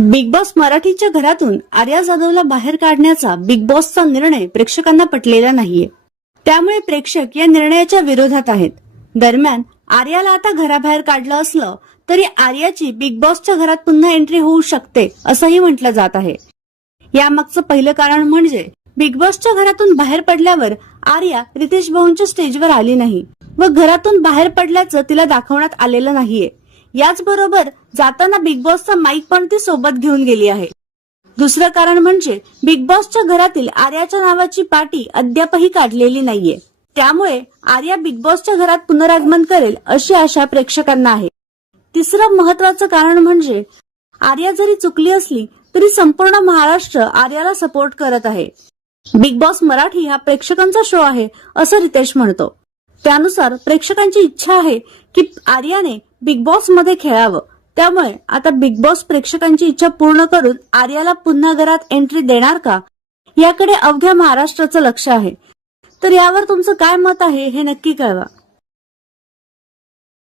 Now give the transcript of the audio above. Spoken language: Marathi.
बिग बॉस मराठीच्या घरातून आर्या जाधवला बाहेर काढण्याचा बिग बॉसचा निर्णय प्रेक्षकांना पटलेला नाहीये. त्यामुळे प्रेक्षक या निर्णयाच्या विरोधात आहेत. दरम्यान आर्याला आता घराबाहेर काढलं असलं तरी आर्याची बिग बॉसच्या घरात पुन्हा एंट्री होऊ शकते असंही म्हटलं जात आहे. यामागचं पहिलं कारण म्हणजे बिग बॉसच्या घरातून बाहेर पडल्यावर आर्या रितेश भाऊंच्या स्टेजवर आली नाही व घरातून बाहेर पडल्याचं तिला दाखवण्यात आलेलं नाहीये. याचबरोबर जाताना बिग बॉसचा माईक पण ती सोबत घेऊन गेली आहे. दुसरं कारण म्हणजे बिग बॉसच्या घरातील आर्याच्या नावाची पाटी अद्यापही काढलेली नाहीये. त्यामुळे आर्या बिग बॉसच्या घरात पुनरागमन करेल अशी आशा प्रेक्षकांना आहे. तिसरं महत्वाचं कारण म्हणजे आर्या जरी चुकली असली तरी संपूर्ण महाराष्ट्र आर्याला सपोर्ट करत आहे. बिग बॉस मराठी हा प्रेक्षकांचा शो आहे असं रितेश म्हणतो. त्यानुसार प्रेक्षकांची इच्छा आहे की आर्याने बिग बॉसमध्ये खेळावं. त्यामुळे आता बिग बॉस प्रेक्षकांची इच्छा पूर्ण करून आर्याला पुन्हा घरात एंट्री देणार का? याकडे अवघ्या महाराष्ट्राचं लक्ष आहे. तर यावर तुमचं काय मत आहे हे नक्की कळवा.